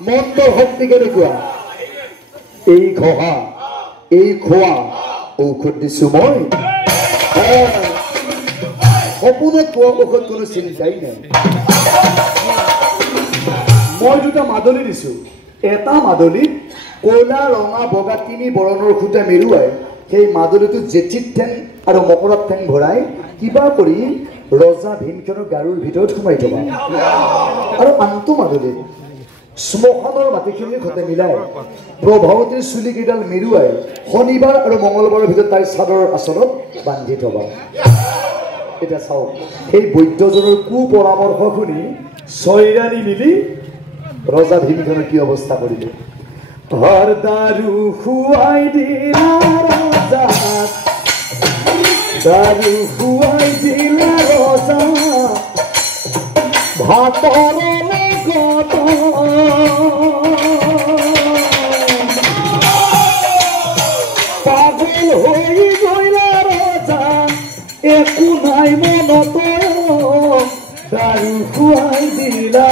মন্ত্ৰৰ শক্তি কেনেকুৱা এই ঘহা এই খোৱা ঔষধ দিছো মই সপোনত পোৱা ঔষধ কোনো চিন্তাই নাই মই দুটা মাদলি দিছো এটা মাদলিত কলা ৰঙা বগা তিনি বৰণৰ খুঁটা মেৰুৱাই সেই মাদলিটো জেঠিত ঠেং আৰু মকৰাত ঠেং ভৰাই কিবা কৰি ৰজা ভীমখনৰ গাৰুৰ ভিতৰত সোমাই থবা আৰু আনটো মাদলিত শ্মশানৰ মাটিখিনিৰ সৈতে মিলাই প্ৰভাৱতীৰ চুলিকেইডাল মেৰুৱাই শনিবাৰ আৰু মঙলবাৰৰ ভিতৰত তাইৰ চাদৰৰ আচলত বান্ধি থবা এটা চাওক সেই বৈদ্যজনৰ কুপৰামৰ্শ শুনি ছয়ৰাণী মিলি ৰজা ভীমখনৰ কি অৱস্থা কৰিলে হৰ দাৰু খুৱাই দিলা ৰজা দাৰু খুৱাই দিলা ৰজা ভাতৰ লগত পাগল হৈ গ'লা ৰজা একো নাই মনত দাৰু খুৱাই দিলা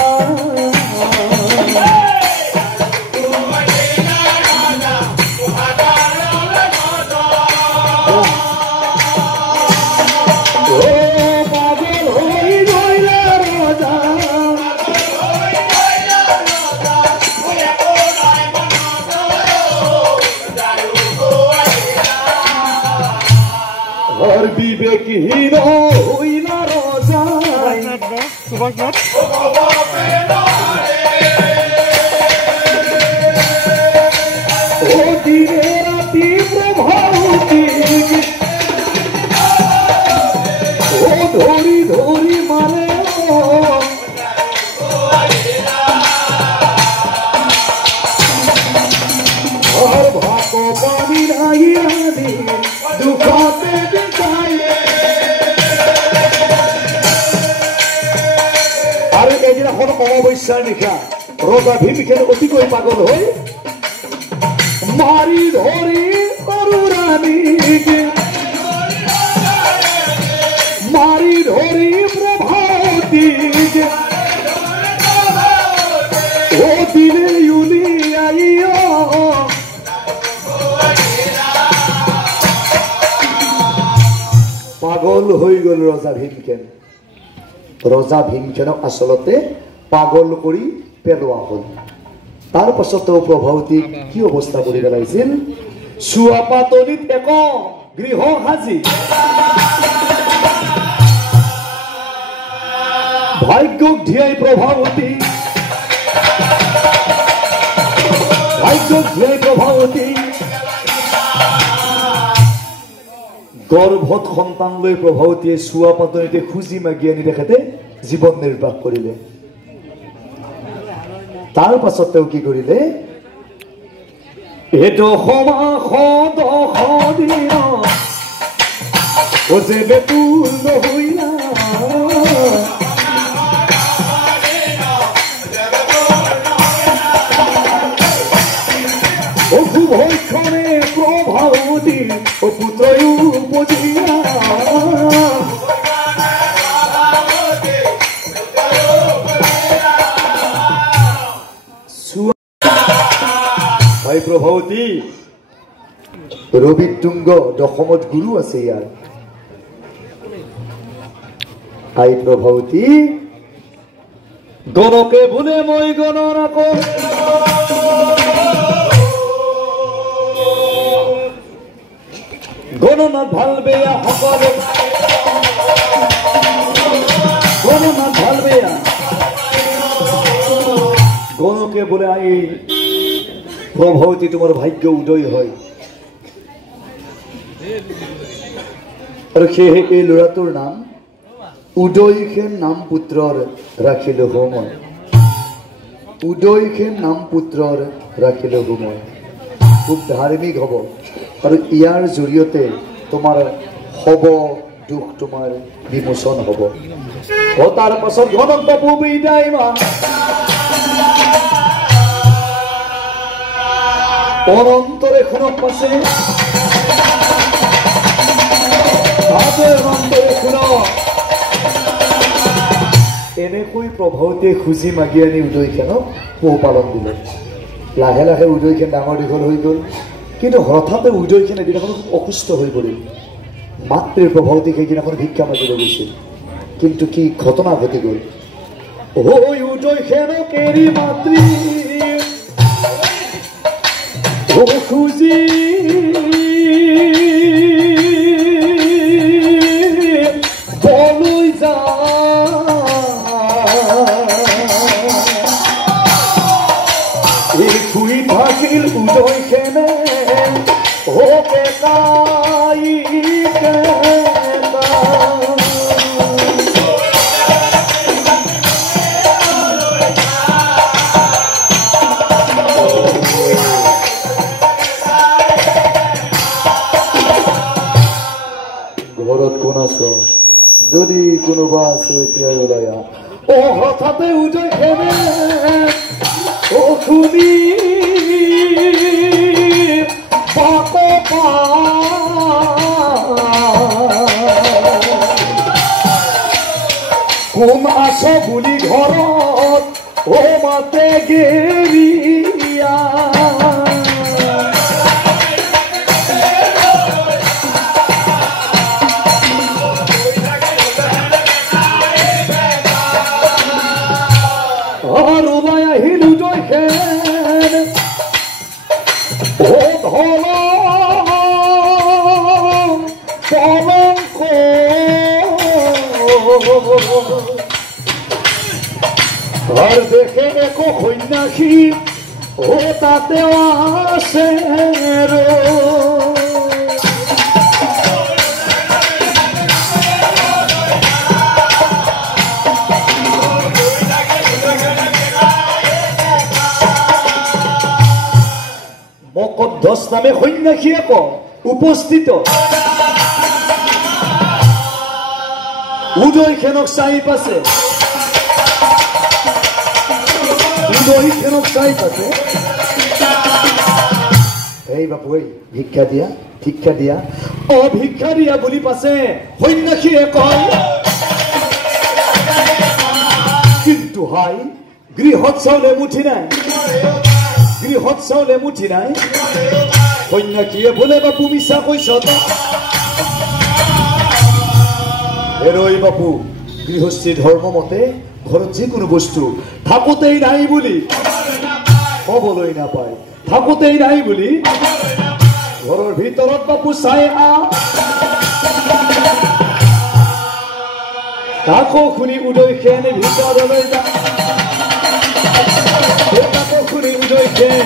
বিবেকহীন হইলা ৰজা ও দিনে ৰাতি প্ৰভাবতী ও ধৰি ধৰি মাৰে আৰ ভাত পানি নাই ৰানি দুঃখতে অমাবস্যাৰ নিশা ৰজা ভীমখেন অতিকৈ পাগল হৈ মাৰি ধৰি অৰুৰাণীক মাৰি ধৰি প্ৰভাৱতীক ও দিনে উলিয়াই পাগল হৈ গ'ল ৰজা ভীমখেন ৰজা ভীমখেনক আচলতে পাগল কৰি পেলোৱা হ'ল তাৰ পাছত প্ৰভাৱতীক কি অৱস্থা কৰি পেলাইছিল চুৱা পাতলিত এক গৃহ সাজি ভাগ্যক ধিয়াই প্ৰভাৱতী গৰ্ভত সন্তান লৈ প্ৰভাৱতীয়ে চুৱা পাতলিতে খুজি মাগি আনি তেখেতে জীৱন নিৰ্বাহ কৰিলে তাৰ পাছত তেওঁ কি কৰিলে এটো সমাসদিন যে বেতুল নহইলা অশুভক্ষণে প্ৰভাৱতী ও পুত্ৰয়ো বুজিয়া প্ৰভাৱতী ৰবিতুংগ দশমত গুৰু আছে ইয়াৰ আই প্ৰভাৱতী গণকে বোলে মই গণনা গণনাত ভাল বেয়া সকলো গণনাত ভাল বেয়া গণকে বোলে আই প্ৰভাৱতী তোমাৰ ভাগ্য উদয় হয় আৰু সেয়েহে এই ল'ৰাটোৰ নাম উদয়সেন নাম পুত্ৰৰ ৰাখিলো মই উদয়সেন নাম পুত্ৰৰ ৰাখিলো মই খুব ধাৰ্মিক হ'ব আৰু ইয়াৰ জৰিয়তে তোমাৰ হ'ব দুখ তোমাৰ বিমোচন হ'ব তাৰ পাছত ঘনক বাবু বিদায় মা অনন্তৰে খুনক পাশে এনেকৈ প্ৰভাৱতীয়ে খুজি মাগি আনি উদয়সেনক পোহপালন দিলে লাহে লাহে উদয়খন ডাঙৰ দীঘল হৈ গ'ল কিন্তু হঠাতে উদয়খন এদিনাখন খুব অসুস্থ হৈ পৰিল মাতৃৰ প্ৰভাৱতে সেইদিনাখন ভিক্ষা মাতিব গৈছিল কিন্তু কি ঘটনা ঘটি গ'ল ওই উদয়খনক এৰি মাতৃ ও খুজি বলৈ যা শুই থাকিল উদয়খনে ও কেকাই ঘৰত কোন আছ যদি কোনোবা আছো এতিয়াই ওলাই আহ ও হঠাতে উদয়খনে ও শুনি কোন আছ বুলি ঘৰত ও মাতে গেৰিয়া আর ওলাই আহিল উদয়খন ও ধল কলঙ্ক আর দেখে একো সন্ন্যাসী ও তাতেও আছে মকদ্দস নামে সন্ন্যাসী এক উপস্থিত উদয়খনক চাই পাছে এই বাপু এই ভিক্ষা দিয়া অ ভিক্ষা দিয়া বুলি পাছে সন্ন্যাসীয়ে কয় কিন্তু হাই গৃহত চাউল এমুঠি নাই সন্ন্যাসীয়ে বোলে বাপু মিছা কৈছ এৰৈ বাপু গৃহস্থী ধৰ্ম মতে ঘৰত যিকোনো বস্তু থাকোঁতেই নাই বুলি ক'বলৈ নাপায় থাকোঁতেই নাই বুলি ঘৰৰ ভিতৰত বাপু চাই তাকো শুনি উদয়খনে ভিতৰলৈ যা তাকো শুনি উদয়খনে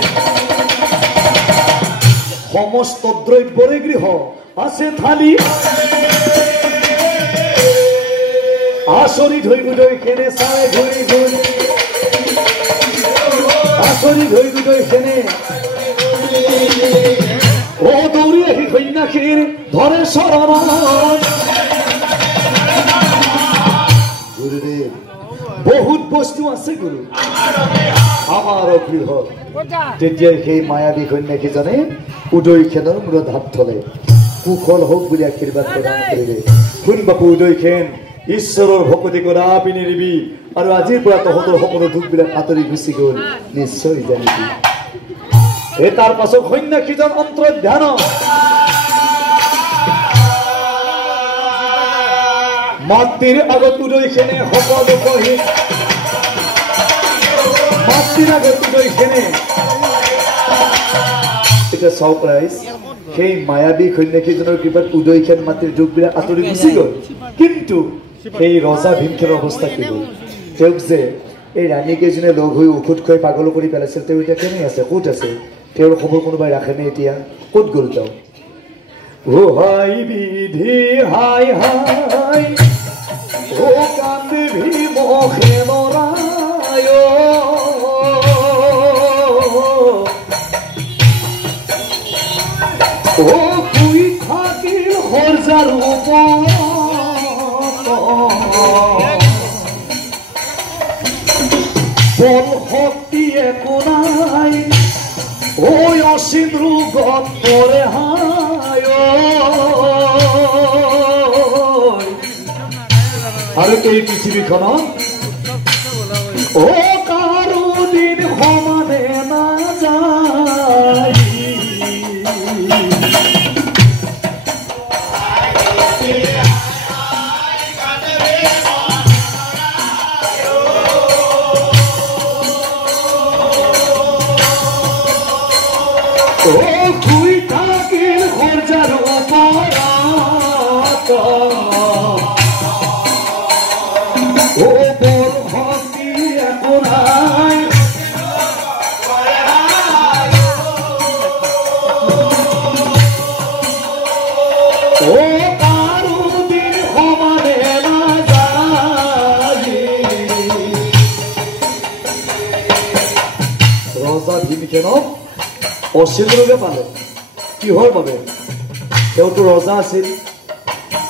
সমস্ত দ্ৰব্যৰে গৃহ আছে থালি আচৰিত হৈ উদয়খনে চাই ঘূৰি আচৰিত হৈ উদয়খনে ও দৌৰি আহি সন্ন্যাসীৰ ধৰে চৰণত গুৰুদেৱ বহুত বস্তু আছে গুৰু আমাৰ গৃহত তেতিয়াই সেই মায়াবী সন্ন্যাসীজনে উদয়খনৰ মূৰত হাত থলে কুশল হওক বুলি আশীৰ্বাদ প্ৰদান কৰিলে শুন বাপু উদয়খন ঈশ্বৰৰ ভকতি কৰা পিনে নিবি আৰু আজিৰ পৰা তহঁতৰ সকলো দুখবিলাক আঁতৰি গুচি গ'ল নিশ্চয় জানিবি এই তাৰ পাছত সন্ন্যাসীজন অন্তৰ্ধান মাতৃৰ আগত উদয়খনে সকলো কহি মাতৃৰ আগত উদয়খনে এটা চাওক ৰাইজ সেই মায়াবী সন্ন্যাসীজনৰ কৃপাত উদয়খন মাতৃৰ দুখবিলাক আঁতৰি গুচি গ'ল কিন্তু সেই ৰজা ভীমখেনৰ অৱস্থা কি হ'ল তেওঁক যে এই ৰাণীকেইজনে লগ হৈ ঔষধ খুৱাই পাগল কৰি পেলাইছিল তেওঁ এতিয়া কেনে আছে ক'ত আছে তেওঁৰ খবৰ কোনোবাই ৰাখেনে এতিয়া ক'ত গ'ল তেওঁ ও হাই বিধি হাই হাই ও কান্দে ভীমখেনৰায় ও শুই থাকিল সৰজাৰ ওপৰত বল শক্তি একো নাই ঐ অসীম ৰোগত পৰে হায় আৰু এই পৃথিৱীখনত ও কাৰো দিন ৰজা ভীমসেনক অচিন ৰোগে পালে। কিহৰ বাবে? তেওঁতো ৰজা আছিল,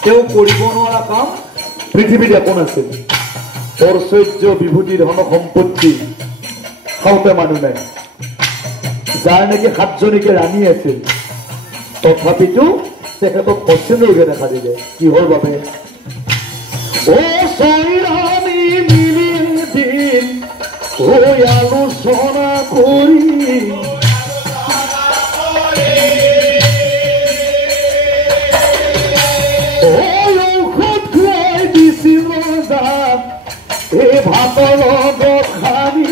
তেওঁ কৰিব নোৱাৰা কাম পৃথিৱীত একো নাছিল। ঐশ্বৰ্য বিভূতি ধন সম্পত্তি খাওঁতে মানুহ নাই, যাৰ নেকি 7জনীকে ৰাণী আছিল, তথাপিতো তেখেতক অচিন ৰোগে দেখা দিলে। কিহৰ বাবে? ও ছয়ৰাণী মিলিল দিন আলোচনা কৰি ঔষধ খুৱাই দিছিল ৰজাক এই ভাতৰ লগত খানি।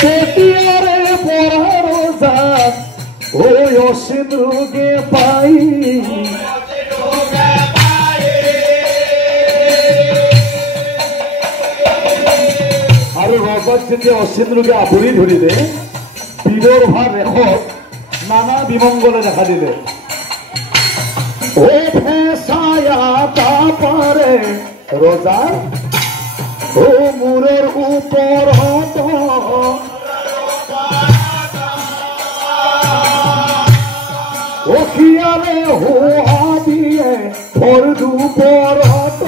তেতিয়াৰে পৰা ৰজাক অচিন ৰোগে পাই। আৰু ৰজাক যেতিয়া অচিন ৰোগে আৱৰি ধৰিলে, বিদৰ্ভা ৰেখত নানা বিমংগলে দেখা দিলে। পাৰে ৰজাৰ মূৰৰ ওপৰত অখিয়ালে হোৱা দিয়ে ভৰ দুপৰত।